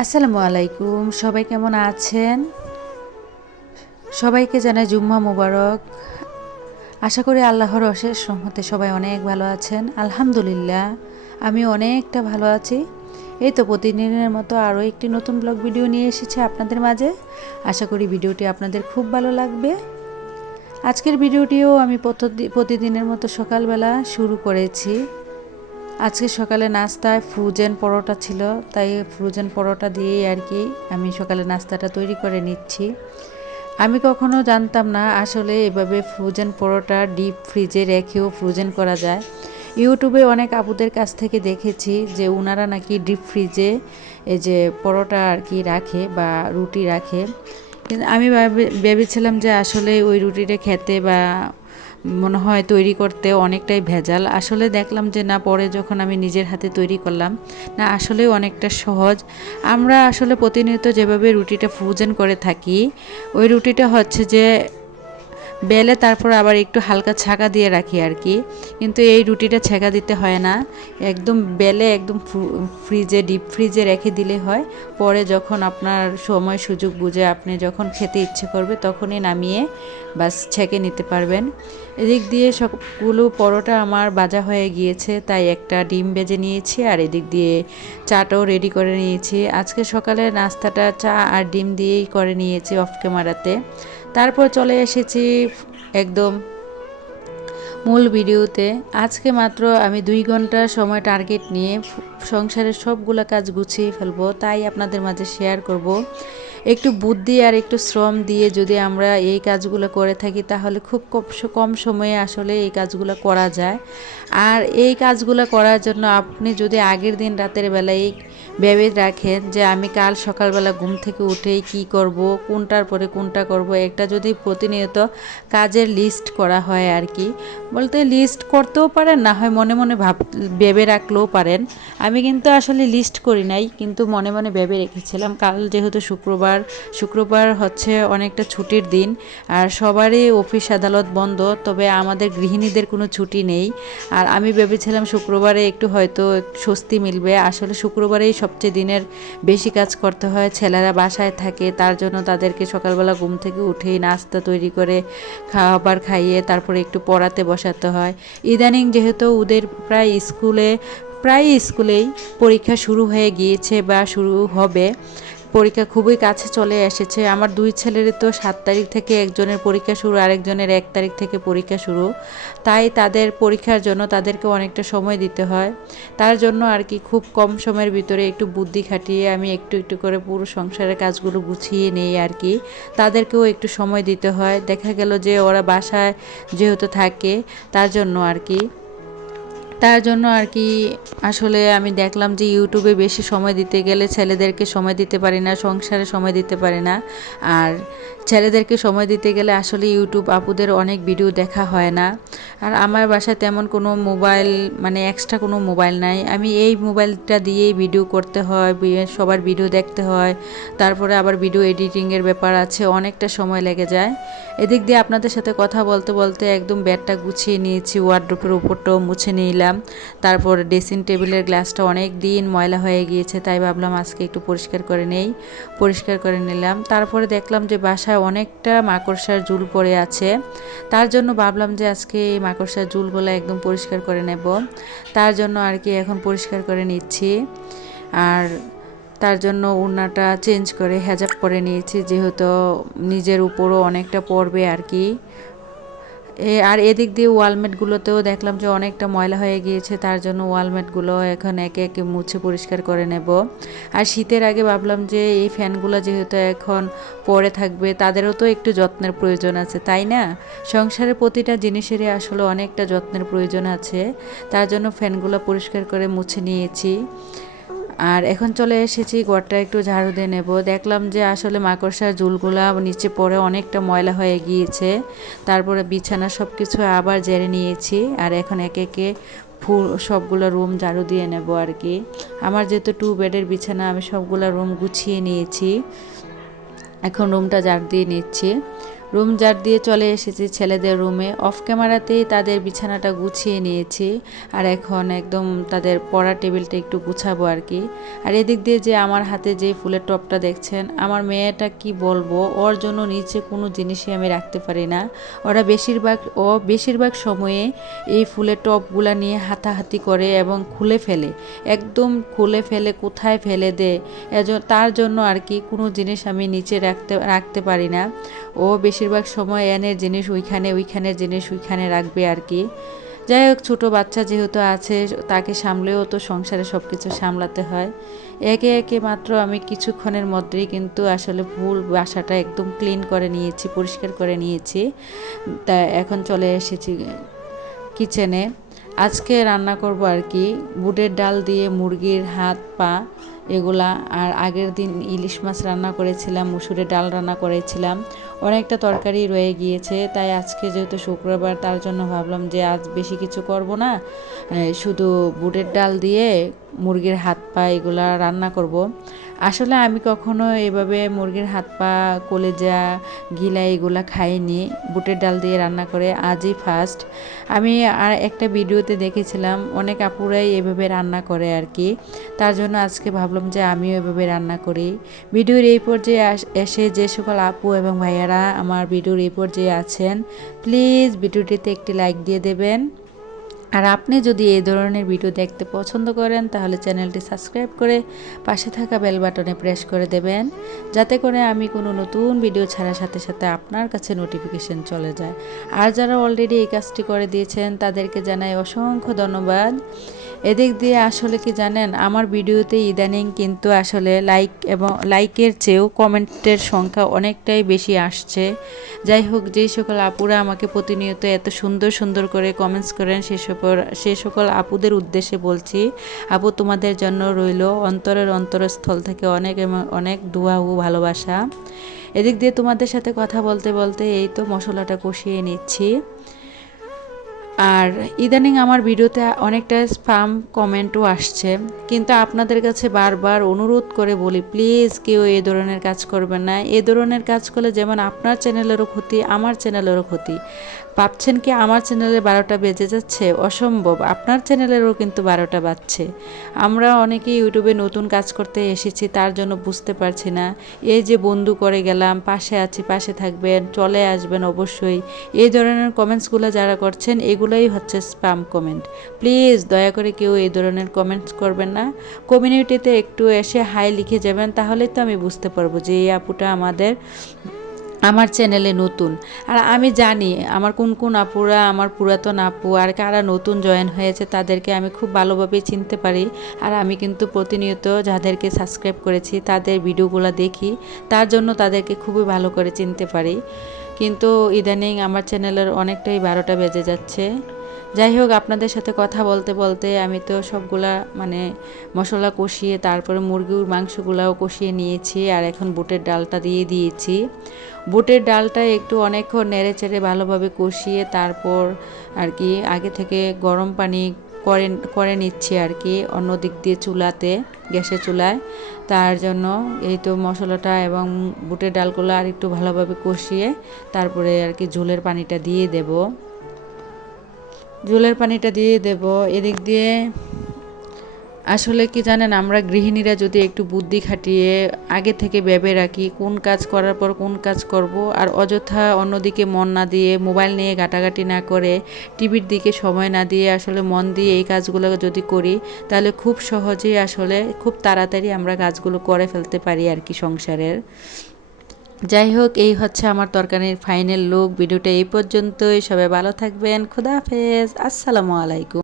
আসসালামু আলাইকুম, সবাই কেমন আছেন? সবাইকে জানাই জুম্মা মুবারক। আশা করি আল্লাহর অশেষ রহমতে সবাই অনেক ভালো আছেন। আলহামদুলিল্লাহ আমি অনেকটা ভালো আছি। এই তো প্রতিদিনের মতো আরও একটি নতুন ব্লগ ভিডিও নিয়ে এসেছে আপনাদের মাঝে। আশা করি ভিডিওটি আপনাদের খুব ভালো লাগবে। আজকের ভিডিওটিও আমি প্রতিদি- প্রতিদিনের মতো সকালবেলা শুরু করেছি। আজকে সকালে নাস্তায় ফ্রোজেন পরোটা ছিল, তাই ফ্রোজেন পরোটা দিয়েই আর কি আমি সকালে নাস্তাটা তৈরি করে নিচ্ছি। আমি কখনো জানতাম না আসলে এভাবে ফ্রোজেন পরোটা ডিপ ফ্রিজে রেখেও ফ্রোজেন করা যায়। ইউটিউবে অনেক আপুদের কাছ থেকে দেখেছি যে ওনারা নাকি ডিপ ফ্রিজে এই যে পরোটা আর কি রাখে বা রুটি রাখে। কিন্তু আমি ভাবে- ভেবেছিলাম যে আসলে ওই রুটিটা খেতে বা মনে হয় তৈরি করতে অনেকটাই ভেজাল। আসলে দেখলাম যে না, পরে যখন আমি নিজের হাতে তৈরি করলাম, না আসলে অনেকটা সহজ। আমরা আসলে প্রতিনিয়ত যেভাবে রুটিটা ফ্রোজেন করে থাকি, ওই রুটিটা হচ্ছে যে বেলে তারপর আবার একটু হালকা ছাঁকা দিয়ে রাখি আর কি। কিন্তু এই রুটিটা ছেঁকা দিতে হয় না। একদম বেলে একদম ফ্রিজে, ডিপ ফ্রিজে রেখে দিলে হয়। পরে যখন আপনার সময় সুযোগ বুঝে আপনি যখন খেতে ইচ্ছে করবে তখনই নামিয়ে বাস ছেঁকে নিতে পারবেন। এদিক দিয়ে সবগুলো পরোটা আমার বাজা হয়ে গিয়েছে, তাই একটা ডিম বেজে নিয়েছি আর এদিক দিয়ে চাটাও রেডি করে নিয়েছি। আজকে সকালে নাস্তাটা চা আর ডিম দিয়েই করে নিয়েছি অফ ক্যামেরাতে। তারপর চলে এসেছি একদম মূল ভিডিওতে আজকে মাত্র আমি দুই ঘণ্টা সময় টার্গেট নিয়ে সংসারের সবগুলো কাজ গুছিয়ে ফেলব, তাই আপনাদের মাঝে শেয়ার করব। একটু বুদ্ধি আর একটু শ্রম দিয়ে যদি আমরা এই কাজগুলো করে থাকি, তাহলে খুব কম সময়ে আসলে এই কাজগুলো করা যায়। আর এই কাজগুলো করার জন্য আপনি যদি আগের দিন রাতের বেলায় ভেবে রাখেন যে আমি কাল সকালবেলা ঘুম থেকে উঠেই কি করব, কোনটার পরে কোনটা করব, একটা যদি প্রতিনিয়ত কাজের লিস্ট করা হয় আর কি বলতে লিস্ট করতেও পারেন, না হয় মনে মনে ভাব, ভেবে রাখলেও পারেন। আমি কিন্তু আসলে লিস্ট করি নাই, কিন্তু মনে মনে ভেবে রেখেছিলাম। কাল যেহেতু শুক্রবার শুক্রবার হচ্ছে অনেকটা ছুটির দিন, আর সবারই অফিস আদালত বন্ধ, তবে আমাদের গৃহিণীদের কোনো ছুটি নেই। আর আমি ভেবেছিলাম শুক্রবারে একটু হয়তো স্বস্তি মিলবে। আসলে শুক্রবারেই সবচেয়ে দিনের বেশি কাজ করতে হয়, ছেলেরা বাসায় থাকে, তার জন্য তাদেরকে সকালবেলা ঘুম থেকে উঠেই নাস্তা তৈরি করে খাবার খাইয়ে তারপরে একটু পড়াতে বসাতে হয়। ইদানিং যেহেতু ওদের প্রায় স্কুলে, প্রায় স্কুলেই পরীক্ষা শুরু হয়ে গিয়েছে বা শুরু হবে। পরীক্ষা খুবই কাছে চলে এসেছে। আমার দুই ছেলের তো সাত তারিখ থেকে একজনের পরীক্ষা শুরু, আরেকজনের এক তারিখ থেকে পরীক্ষা শুরু। তাই তাদের পরীক্ষার জন্য তাদেরকে অনেকটা সময় দিতে হয়। তার জন্য আর কি খুব কম সময়ের ভিতরে একটু বুদ্ধি খাটিয়ে আমি একটু একটু করে পুরো সংসারের কাজগুলো গুছিয়ে নেই আর কি। তাদেরকেও একটু সময় দিতে হয়। দেখা গেল যে ওরা বাসায় যেহেতু থাকে, তার জন্য আর কি। তার জন্য আর কি আসলে আমি দেখলাম যে ইউটিউবে বেশি সময় দিতে গেলে ছেলেদেরকে সময় দিতে পারি না, সংসারে সময় দিতে পারি না। আর ছেলেদেরকে সময় দিতে গেলে আসলে ইউটিউব আপুদের অনেক ভিডিও দেখা হয় না। আর আমার বাসায় তেমন কোনো মোবাইল মানে এক্সট্রা কোনো মোবাইল নাই। আমি এই মোবাইলটা দিয়েই ভিডিও করতে হয় সবার ভিডিও দেখতে হয়। তারপরে আবার ভিডিও এডিটিংয়ের ব্যাপার আছে, অনেকটা সময় লেগে যায়। এদিক দিয়ে আপনাদের সাথে কথা বলতে বলতে একদম ব্যাগটা গুছিয়ে নিয়েছি ওয়ার্ড্রোপের উপরটাও মুছে নিলাম। তারপর ড্রেসিং টেবিলের গ্লাসটা অনেক দিন ময়লা হয়ে গিয়েছে, তাই ভাবলাম আজকে একটু পরিষ্কার করে নেই। পরিষ্কার করে নিলাম। তারপরে দেখলাম যে বাসায় অনেকটা মাকড়সার জুল পড়ে আছে। তার জন্য ভাবলাম যে আজকে এই মাকড়সার জুলগুলো একদম পরিষ্কার করে নেব। তার জন্য আর কি এখন পরিষ্কার করে নিচ্ছি। আর তার জন্য ওড়নাটা চেঞ্জ করে হেজাব করে নিয়েছি, যেহেতু নিজের উপরও অনেকটা পড়বে আর কি। আর এদিক দিয়ে ওয়ালমেটগুলোতেও দেখলাম যে অনেকটা ময়লা হয়ে গিয়েছে, তার জন্য ওয়ালমেটগুলো এখন একে একে মুছে পরিষ্কার করে নেব। আর শীতের আগে ভাবলাম যে এই ফ্যানগুলো যেহেতু এখন পরে থাকবে, তাদেরও তো একটু যত্নের প্রয়োজন আছে, তাই না? সংসারের প্রতিটা জিনিসেরই আসলে অনেকটা যত্নের প্রয়োজন আছে, তার জন্য ফ্যানগুলো পরিষ্কার করে মুছে নিয়েছি। আর এখন চলে এসেছি, ঘরটা একটু ঝাড়ু দিয়ে নেব। দেখলাম যে আসলে মাকড়সার ঝুলগুলা নিচে পড়ে অনেকটা ময়লা হয়ে গিয়েছে। তারপরে বিছানা সব কিছু আবার জেরে নিয়েছি আর এখন একে একে ফুল, সবগুলো রুম ঝাড়ু দিয়ে নেব আর কি। আমার যেহেতু টু বেডের বিছানা, আমি সবগুলো রুম গুছিয়ে নিয়েছি। এখন রুমটা ঝাড় দিয়ে নিচ্ছি। রুম জার দিয়ে চলে এসেছি ছেলেদের রুমে। অফ ক্যামেরাতেই তাদের বিছানাটা গুছিয়ে নিয়েছি। আর এখন একদম তাদের পড়া টেবিলটা একটু গুছাবো আর কি। আর এদিক দিয়ে যে আমার হাতে যে ফুলের টপটা দেখছেন, আমার মেয়েটা কি বলব? ওর জন্য নিচে কোনো জিনিসই আমি রাখতে পারি না। ওরা বেশিরভাগ, ও বেশিরভাগ সময়ে এই ফুলের টপগুলা নিয়ে হাতাহাতি করে এবং খুলে ফেলে। একদম খুলে ফেলে, কোথায় ফেলে দেয়? তার জন্য আর কি কোনো জিনিস আমি নিচে রাখতে রাখতে পারি না। ও বেশিরভাগ সময় এনের জিনিস ওইখানে ওইখানের জিনিস ওইখানে রাখবে আর কি। যাই হোক, ছোটো বাচ্চা যেহেতু আছে, তাকে সামলেও তো সংসারে সব কিছু সামলাতে হয়। একে একে মাত্র আমি কিছুক্ষণের মধ্যেই কিন্তু আসলে ভুল বাসাটা একদম ক্লিন করে নিয়েছি, পরিষ্কার করে নিয়েছি। তা এখন চলে এসেছি কিচেনে আজকে রান্না করব আর কি, বুটের ডাল দিয়ে মুরগির হাত, পা এগুলা। আর আগের দিন ইলিশ মাছ রান্না করেছিলাম, মুসুরের ডাল রান্না করেছিলাম। অনেকটা তরকারি রয়ে গিয়েছে, তাই আজকে যেহেতু শুক্রবার, তার জন্য ভাবলাম যে আজ বেশি কিছু করব না। শুধু বুটের ডাল দিয়ে মুরগির হাত পা এগুলা রান্না করব। আসলে আমি কখনো এভাবে মুরগির হাত পা, কলেজা, গিলা এগুলা খাইনি। বুটের ডাল দিয়ে রান্না করে আজই ফার্স্ট আমি আর একটা ভিডিওতে দেখেছিলাম, অনেক আপুরাই এভাবে রান্না করে আর কি। তার জন্য আজকে ভাবলাম যে আমিও এভাবে রান্না করি। ভিডিওর এই পর্যায়ে এসে যে সকল আপু এবং ভাইয়ারা আমার ভিডিওর এই পর্যায়ে আছেন প্লিজ ভিডিওটিতে একটি লাইক দিয়ে দেবেন। আর আপনি যদি এই ধরনের ভিডিও দেখতে পছন্দ করেন, তাহলে চ্যানেলটি সাবস্ক্রাইব করে পাশে থাকা বেল বাটনে প্রেস করে দেবেন, যাতে করে আমি কোনো নতুন ভিডিও ছাড়ার সাথে সাথে আপনার কাছে নোটিফিকেশন চলে যায়। আর যারা অলরেডি এই কাজটি করে দিয়েছেন, তাদেরকে জানাই অসংখ্য ধন্যবাদ। এদিক দিয়ে আসলে কি জানেন, আমার ভিডিওতে ইদানিং কিন্তু আসলে লাইক এবং লাইকের চেয়েও কমেন্টের সংখ্যা অনেকটাই বেশি আসছে। যাই হোক যেই সকল আপুরা আমাকে প্রতিনিয়ত এত সুন্দর সুন্দর করে কমেন্টস করেন, সে সকল সে সকল আপুদের উদ্দেশ্যে বলছি, আপু তোমাদের জন্য রইল অন্তরের অন্তরস্থল থেকে অনেক অনেক দোয়া ও ভালোবাসা। এদিক দিয়ে তোমাদের সাথে কথা বলতে বলতে এই তো মশলাটা কষিয়ে নিচ্ছি। আর ইদানিং আমার ভিডিওতে অনেকটা স্পাম কমেন্টও আসছে। কিন্তু আপনাদের কাছে বারবার অনুরোধ করে বলি প্লিজ কেউ এ ধরনের কাজ করবেন না। এ ধরনের কাজ করলে যেমন আপনার চ্যানেলেরও ক্ষতি, আমার চ্যানেলেরও ক্ষতি। ভাবছেন কি আমার চ্যানেলে বারোটা বেজে যাচ্ছে? অসম্ভব, আপনার চ্যানেলেরও কিন্তু বারোটা বাজছে। আমরা অনেকেই ইউটিউবে নতুন কাজ করতে এসেছি, তার জন্য বুঝতে পারছি না। এই যে বন্ধু করে গেলাম, পাশে আছি, পাশে থাকবেন, চলে আসবেন অবশ্যই। এই ধরনের কমেন্টসগুলো যারা করছেন এগুলোই হচ্ছে স্প্যাম কমেন্ট প্লিজ দয়া করে কেউ এই ধরনের কমেন্টস করবেন না। কমিউনিটিতে একটু এসে হাই লিখে যাবেন, তাহলে তো আমি বুঝতে পারব যে এই আপুটা আমাদের আমার চ্যানেলে নতুন। আর আমি জানি আমার কোন কোন আপুরা, আমার পুরাতন আপু আর কারা নতুন জয়েন হয়েছে তাদেরকে আমি খুব ভালোভাবে চিনতে পারি। আর আমি কিন্তু প্রতিনিয়ত যাদেরকে সাবস্ক্রাইব করেছি তাদের ভিডিওগুলো দেখি, তার জন্য তাদেরকে খুবই ভালো করে চিনতে পারি। কিন্তু ইদানিং আমার চ্যানেলের অনেকটাই বারোটা বেজে যাচ্ছে। যাই হোক, আপনাদের সাথে কথা বলতে বলতে আমি তো সবগুলা মানে মশলা কষিয়ে, তারপরে মুরগির মাংসগুলাও কষিয়ে নিয়েছি আর এখন বুটের ডালটা দিয়ে দিয়েছি। বুটের ডালটা একটু অনেকক্ষণ নেড়ে চেড়ে ভালোভাবে কষিয়ে তারপর আর কি আগে থেকে গরম পানি করে করে নিচ্ছি আর কি অন্য দিক দিয়ে চুলাতে, গ্যাসের চুলায়। তার জন্য এই তো মশলাটা এবং বুটের ডালগুলো আর একটু ভালোভাবে কষিয়ে তারপরে আর কি ঝোলের পানিটা দিয়ে দেব। ঝোলের পানিটা দিয়ে দেব, এদিক দিয়ে। আসলে কি জানেন, আমরা গৃহিণীরা যদি একটু বুদ্ধি খাটিয়ে আগে থেকে ভেবে রাখি কোন কাজ করার পর কোন কাজ করব, আর অযথা অন্যদিকে মন না দিয়ে, মোবাইল নিয়ে ঘাটাঘাটি না করে, টিভির দিকে সময় না দিয়ে আসলে মন দিয়ে এই কাজগুলো যদি করি, তাহলে খুব সহজেই আসলে খুব তাড়াতাড়ি আমরা কাজগুলো করে ফেলতে পারি আর কি সংসারের। যাই হোক এই হচ্ছে আমার তরকারির ফাইনাল লুক ভিডিওটা এই পর্যন্তই। সবাই ভালো থাকবেন। খুদা হাফেজ। আসসালামু আলাইকুম।